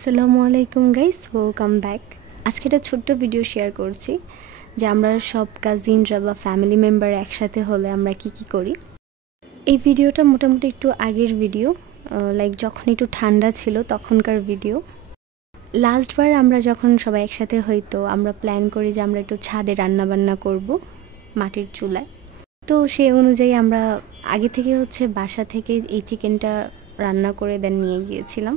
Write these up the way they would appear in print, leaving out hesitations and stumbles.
আসসালামু আলাইকুম guys, welcome back. আজকে একটা ছোট্ট ভিডিও শেয়ার করছি যে আমরা সব কাজিনরা বা ফ্যামিলি মেম্বার একসাথে হলে আমরা কি করি। এই ভিডিওটা মোটামুটি একটু আগের ভিডিও, লাইক যখন একটু ঠান্ডা ছিল তখনকার ভিডিও। লাস্টবার আমরা যখন সবাই একসাথে হইতো আমরা প্ল্যান করি যে আমরা একটু ছাদে রান্নাবান্না করব মাটির চুলায়। তো সেই অনুযায়ী আমরা আগে থেকে বাসা থেকে এই চিকেনটা রান্না করে দেন নিয়ে গিয়েছিলাম।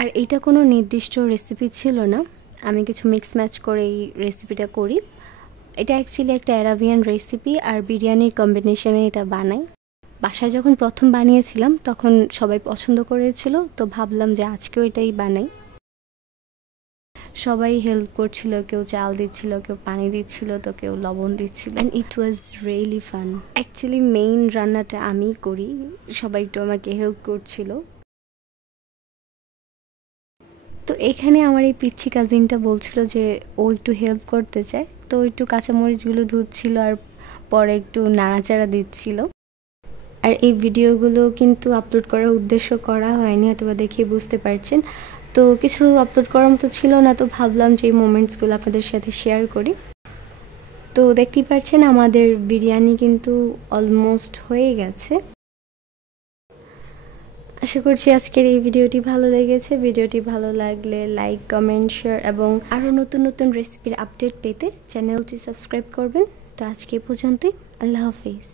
আর এটা কোনো নির্দিষ্ট রেসিপি ছিল না, আমি কিছু মিক্স ম্যাচ করে এই রেসিপিটা করি। এটা অ্যাকচুয়ালি একটা অ্যারাবিয়ান রেসিপি আর বিরিয়ানির কম্বিনেশনে এটা বানাই। বাসায় যখন প্রথম বানিয়েছিলাম তখন সবাই পছন্দ করেছিল, তো ভাবলাম যে আজকেও এটাই বানাই। সবাই হেল্প করছিল, কেউ চাল দিচ্ছিল, কেউ পানি দিচ্ছিল, তো কেউ লবণ দিচ্ছিল। And it was really fun. Actually main রান্নাটা আমিই করি, সবাই একটু আমাকে হেল্প করছিল। তো এখানে আমার এই পিচ্ছি কাজিনটা বলছিল যে ও একটু হেল্প করতে চায়, তো একটু কাঁচামরিচগুলো ধুচ্ছিল আর পরে একটু নাড়াচাড়া দিচ্ছিল। আর এই ভিডিওগুলো কিন্তু আপলোড করার উদ্দেশ্য করা হয়নি, অথবা দেখে বুঝতে পারছেন। তো কিছু আপলোড করার মতো ছিল না, তো ভাবলাম যে এই মোমেন্টসগুলো আপনাদের সাথে শেয়ার করি। তো দেখতেই পাচ্ছেন আমাদের বিরিয়ানি কিন্তু অলমোস্ট হয়ে গেছে। আশা করছি আজকের এই ভিডিওটি ভালো লেগেছে। ভিডিওটি ভালো লাগলে লাইক, কমেন্ট, শেয়ার এবং আরও নতুন নতুন রেসিপির আপডেট পেতে চ্যানেলটি সাবস্ক্রাইব করবেন। তো আজকে পর্যন্তই, আল্লাহ হাফিজ।